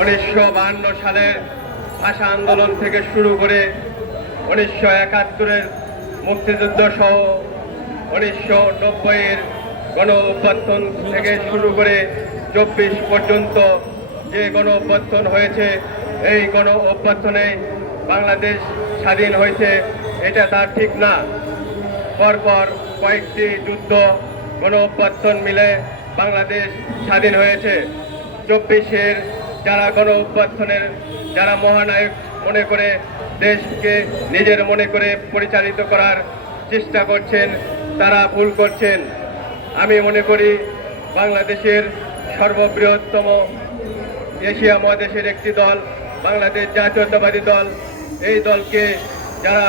উনিশশো বাহান্ন সালের ভাষা আন্দোলন থেকে শুরু করে উনিশশো একাত্তরের মুক্তিযুদ্ধ সহ উনিশশো নব্বইয়ের গণ অভ্যর্থন থেকে শুরু করে চব্বিশ পর্যন্ত যে গণ অভ্যর্থন হয়েছে, এই গণ অভ্যর্থনে বাংলাদেশ স্বাধীন হয়েছে, এটা তার ঠিক না। পরপর কয়েকটি যুদ্ধ গণ অভ্যর্থন মিলে বাংলাদেশ স্বাধীন হয়েছে। চব্বিশের যারা গণ অভ্যর্থনের, যারা মহানায়ক মনে করে দেশকে নিজের মনে করে পরিচালিত করার চেষ্টা করছেন, তারা ভুল করছেন। আমি মনে করি বাংলাদেশের সর্ববৃহত্তম এশিয়া মহাদেশের একটি দল, বাংলাদেশ জাতীয়তাবাদী দল। এই দলকে যারা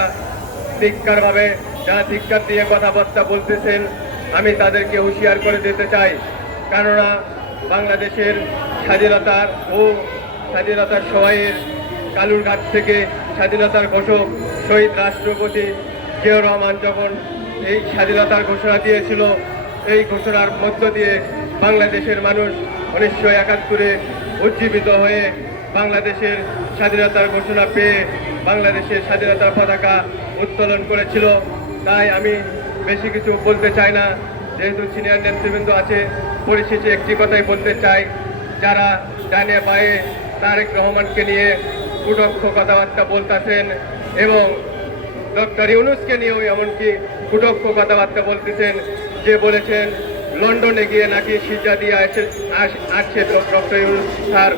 ধিক্কারভাবে, যারা ধিক্কার দিয়ে কথাবার্তা বলতেছেন, আমি তাদেরকে হুঁশিয়ার করে দিতে চাই। কেননা বাংলাদেশের স্বাধীনতার ও স্বাধীনতার সময়ের কালুরঘাট থেকে স্বাধীনতার ঘোষক শহীদ রাষ্ট্রপতি জিয়াউর রহমান যখন এই স্বাধীনতার ঘোষণা দিয়েছিল, এই ঘোষণার মধ্য দিয়ে বাংলাদেশের মানুষ উনিশশো একাত্তরে উজ্জীবিত হয়ে বাংলাদেশের স্বাধীনতার ঘোষণা পেয়ে বাংলাদেশের স্বাধীনতার পতাকা উত্তোলন করেছিল। তাই আমি বেশি কিছু বলতে চাই না। যেহেতু সিনিয়র নেতৃবৃন্দ আছে পরিশেষে একটি কথাই বলতে চাই। যারা ডানে পায়ে তারেক রহমানকে নিয়ে কুটক্ষ, কথাবার্তা বলতেছেন এবং ডক্টর ইউনুসকে নিয়েও এমনকি কুটক্ষ, কথাবার্তা বলতেছেন যে বলেছেন, লন্ডনে গিয়ে নাকি সিজা দিয়ে আস- আসছে ডক্টর ইউনুস স্যার,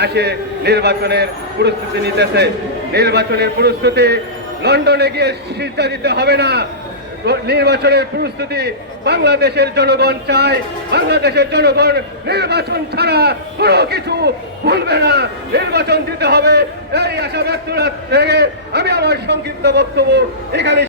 আসে নির্বাচনের প্রস্তুতি নিতেছে। নির্বাচনের প্রস্তুতি, লন্ডনে গিয়ে সিজা দিতে হবে না। নির্বাচনের প্রস্তুতি বাংলাদেশের জনগণ চায়। বাংলাদেশের জনগণ নির্বাচন ছাড়া কোনো কিছু ভুলবে না। নির্বাচন দিতে হবে। এই আশা ব্যক্ত থেকে আমি আমার সংক্ষিপ্ত বক্তব্য এখানে